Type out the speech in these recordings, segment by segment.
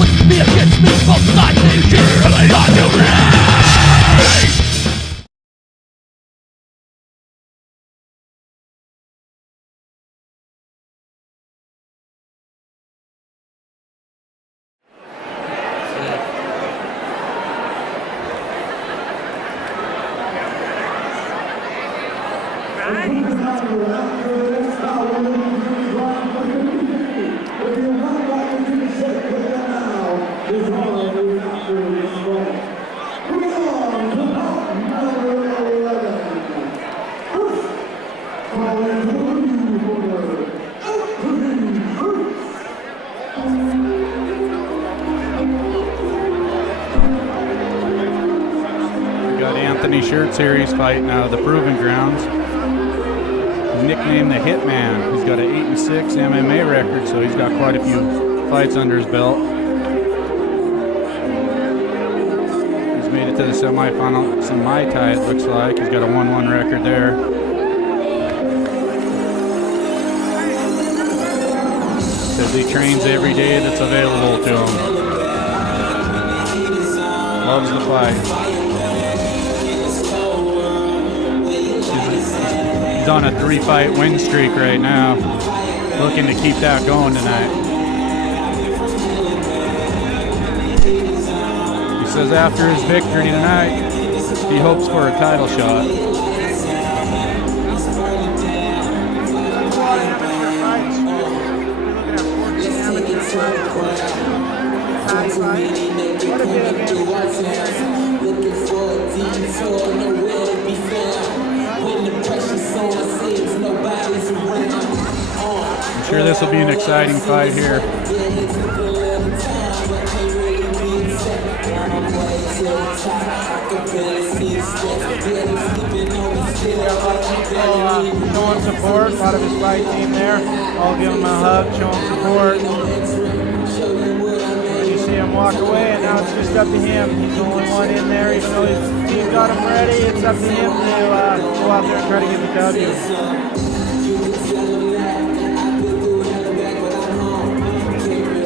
with me against me, both sides of you, and I got to raise. Shurts here, he's fighting out of the Proving Grounds. He's nicknamed the Hitman. He's got an 8-6 MMA record, so he's got quite a few fights under his belt. He's made it to the semifinal, some Muay Thai it looks like. He's got a 1-1 record there. Says he trains every day that's available to him. Loves the fight. He's on a 3-fight win streak right now, looking to keep that going tonight. He says after his victory tonight, he hopes for a title shot. I'm sure this will be an exciting fight here. Showing support, a lot of his fight team there, all giving him a hug, showing support. You see him walk away, and now it's just up to him. He's the only one in there, even though his team got him ready. It's up to him to go out there and try to get the W.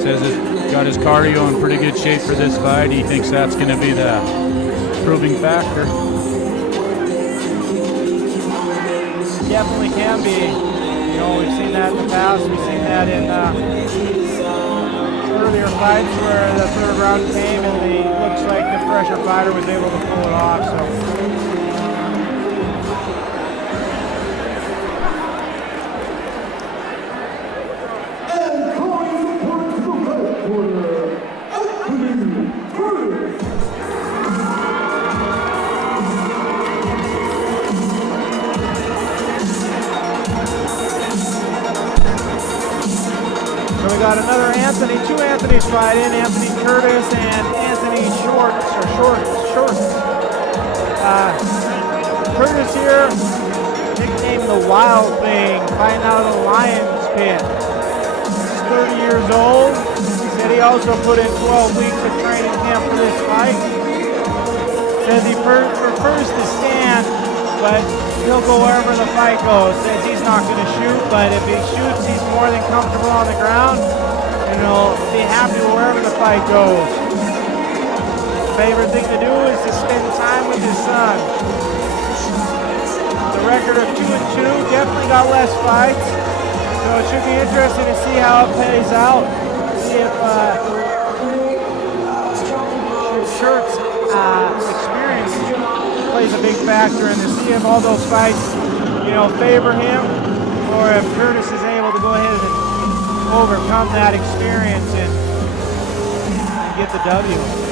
Says he's got his cardio in pretty good shape for this fight. He thinks that's going to be the proving factor. Definitely can be. You know, we've seen that in the past. We've seen that in earlier fights where the third round came and it looks like the fresher fighter was able to pull it off. So. Got another Anthony, two Anthony's fighting, Anthony Curtis and Anthony Shurts. Curtis here, nicknamed the Wild Thing, fighting out of the Lion's Pit. He's 30 years old. He said he also put in 12 weeks of training camp for this fight. Says he prefers to stand, but he'll go wherever the fight goes. Says he's not going to shoot, but if he shoots, he's more than comfortable on the ground, and he'll be happy wherever the fight goes. Favorite thing to do is to spend time with his son. The record of 2-2, definitely got less fights, so it should be interesting to see how it plays out. See if Shurts' experience plays a big factor, and to see if all those fights, you know, favor him, or if Curtis is able to go ahead and overcome that experience and get the W.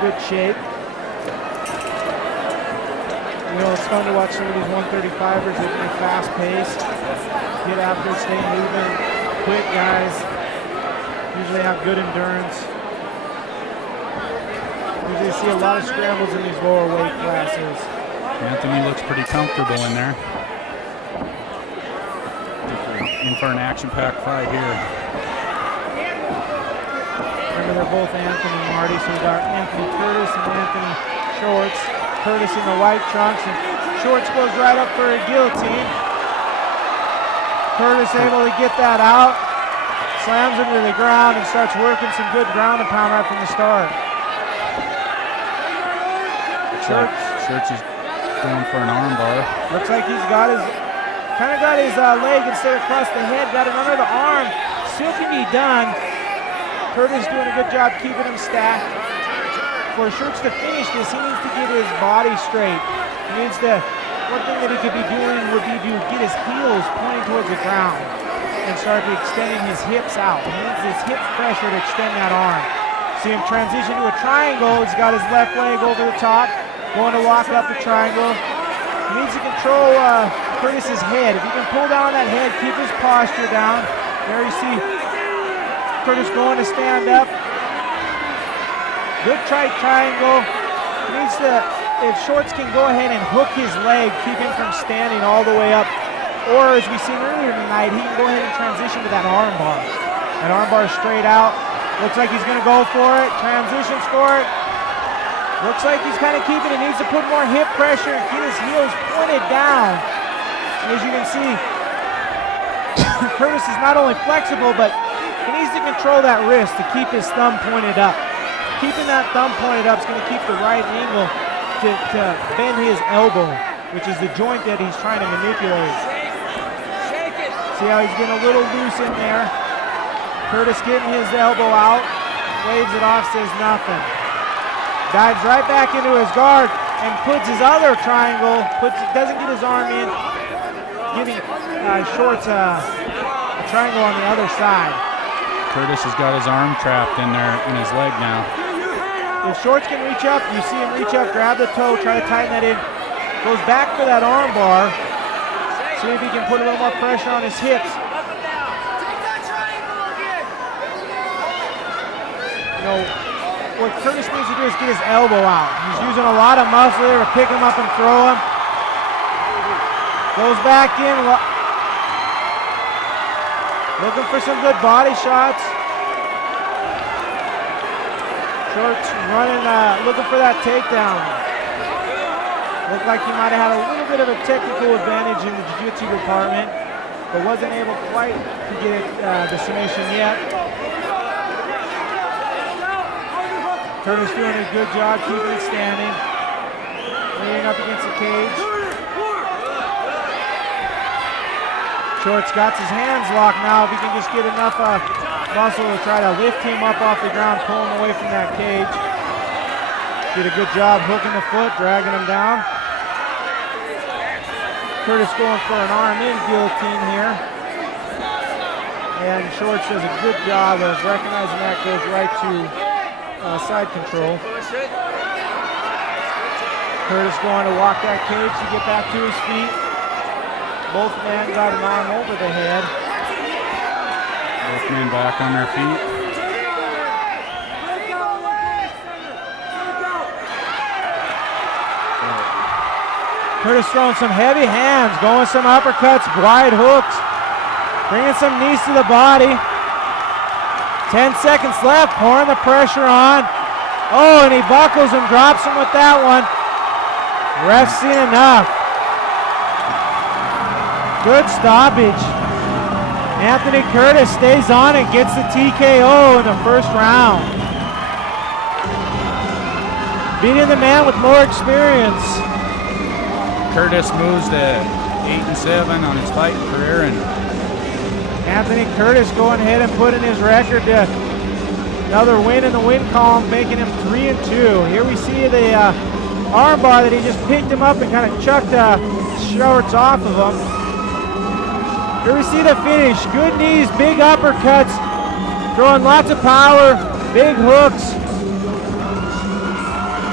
good shape. You know, it's fun to watch some of these 135ers at a fast pace. Get after it, stay moving, quick guys. Usually have good endurance. Usually see a lot of scrambles in these lower weight classes. Anthony looks pretty comfortable in there. In for an action-packed fight here. Remember, they're both Anthony Marty, so we got Anthony Curtis and Anthony Shurts. Curtis in the white trunks, and Shurts goes right up for a guillotine. Curtis able to get that out, slams him to the ground, and starts working some good ground and pound right from the start. Shurts is going for an arm bar. Looks like he's got his, kind of got his leg instead of across the head, got it under the arm. Still can be done. Curtis doing a good job keeping him stacked. For Shurts to finish this, he needs to get his body straight. He needs to, one thing that he could be doing would be to get his heels pointing towards the ground and start extending his hips out. He needs his hip pressure to extend that arm. See him transition to a triangle. He's got his left leg over the top, going to lock up the triangle. He needs to control Curtis's head. If he can pull down that head, keep his posture down. There you see Curtis going to stand up. Good triangle. He needs to, if Shurts can go ahead and hook his leg, keep him from standing all the way up. Or as we seen earlier tonight, he can go ahead and transition to that arm bar. That arm bar straight out. Looks like he's gonna go for it. Transitions for it. Looks like he's kind of keeping it. Needs to put more hip pressure and get his heels pointed down. And as you can see, Curtis is not only flexible, but he needs to control that wrist to keep his thumb pointed up. Keeping that thumb pointed up is going to keep the right angle to bend his elbow, which is the joint that he's trying to manipulate. See how he's getting a little loose in there. Curtis getting his elbow out, waves it off, says nothing. Dives right back into his guard and puts his other triangle, doesn't get his arm in, giving Shurts a triangle on the other side. Curtis has got his arm trapped in there, in his leg now. If Shurts can reach up, you see him reach up, grab the toe, try to tighten that in. Goes back for that arm bar. See if he can put a little more pressure on his hips. You know, what Curtis needs to do is get his elbow out. He's using a lot of muscle there to pick him up and throw him. Goes back in. Looking for some good body shots. Shurts running, looking for that takedown. Looked like he might have had a little bit of a technical advantage in the jiu-jitsu department, but wasn't able quite to get the submission yet. Curtis doing a good job keeping it standing. Leaning up against the cage. Shurts got his hands locked now. If he can just get enough muscle to try to lift him up off the ground, pull him away from that cage. Did a good job hooking the foot, dragging him down. Curtis going for an arm in guillotine here. And Shurts does a good job of recognizing that, goes right to side control. Curtis going to walk that cage to get back to his feet. Both men got an arm over the head. Both men back on their feet. Curtis throwing some heavy hands, going some uppercuts, wide hooks, bringing some knees to the body. 10 seconds left, pouring the pressure on. Oh, and he buckles him, drops him with that one. Ref's seen enough. Good stoppage. Anthony Curtis stays on and gets the TKO in the first round. Beating the man with more experience. Curtis moves to 8-7 on his fighting career, and Anthony Curtis going ahead and putting his record to another win in the win column, making him 3-2. Here we see the arm bar that he just picked him up and kind of chucked Shurts off of him. Here we see the finish. Good knees, big uppercuts, throwing lots of power, big hooks.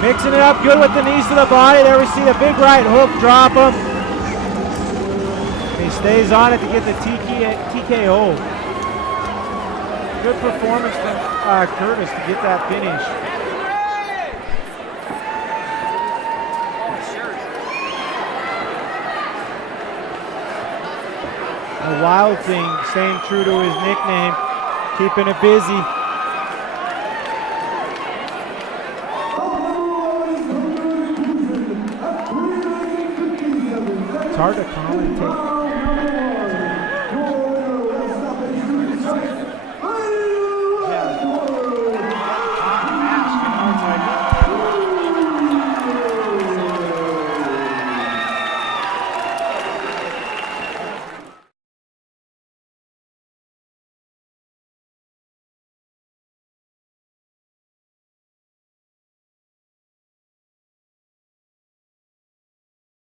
Mixing it up good with the knees to the body. There we see a big right hook drop him. He stays on it to get the TKO. Good performance from Curtis to get that finish. The Wild Thing staying true to his nickname, keeping it busy. It's hard to commentate